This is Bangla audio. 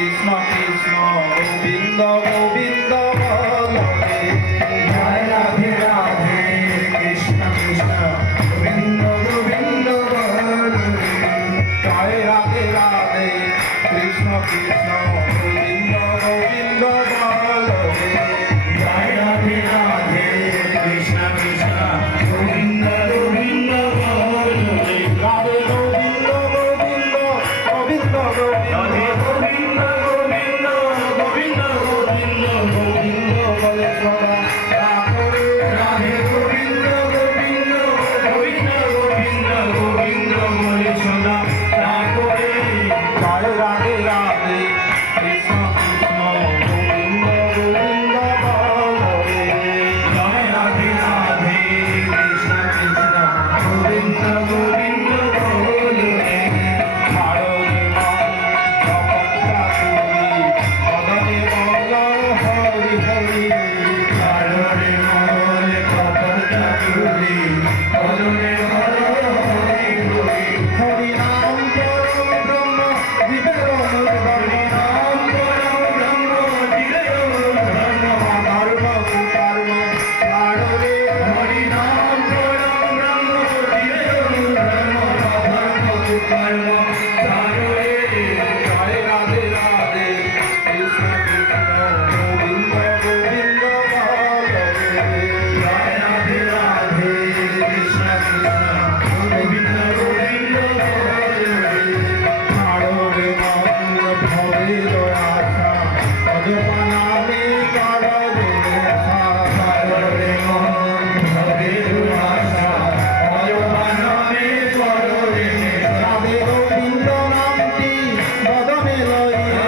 কৃষ্ণ কৃষ্ণ গোবিন্দ গোবিন্দ বলবে জয় রাধে রাধে কৃষ্ণ কৃষ্ণ গোবিন্দ গোবিন্দ বলবে জয় রাধে রাধে কৃষ্ণ কৃষ্ণ গোবিন্দ গোবিন্দ বলবে জয় রাধে রাধে কৃষ্ণ কৃষ্ণ গোবিন্দ গোবিন্দ বলবে রাধে গোবিন্দ গোবিন্দ গোবিন্দ গোবিন্দ গোবিন্দ গোবিন্দ গোবিন্দ গোবিন্দ বলে সদা রাধে রাধে গোবিন্দ গোবিন্দ গোবিন্দ গোবিন্দ গোবিন্দ বলে সদা রাধে জয় রাধে রাধে কৃষ্ণ কৃষ্ণ গোবিন্দ গোবিন্দ বলবে জয় রাধে রাধে কৃষ্ণ কৃষ্ণ গোবিন্দ গোবিন্দ বলবে ভারতে মন জপটা তুমি বদনে বল হরি হরি ভারতে মন জপটা তুমি বদনে বল হরি হরি হরি নাম পরম ব্রহ্ম জীবের মূল হরি নাম পরম ব্রহ্ম জীবের মূল ধর্ম ধর্ম কুকর্ম ছাড়রে হরি নাম পরম ব্রহ্ম জীবের মূল ধর্ম ধর্ম কুকর্ম ছাড়রে জয় রাধে রাধে কৃষ্ণ কৃষ্ণ গোবিন্দ গোবিন্দ বলবে জয় রাধে রাধে কৃষ্ণ কৃষ্ণ গোবিন্দ গোবিন্দ বলবে ছাড়রে মন ভবের আশা অজপানামে কাররে আশা ছাড়রে মন ভবের আশা অজপানামে কাররে রাধে গোবিন্দ নামটি বদনে লইয়া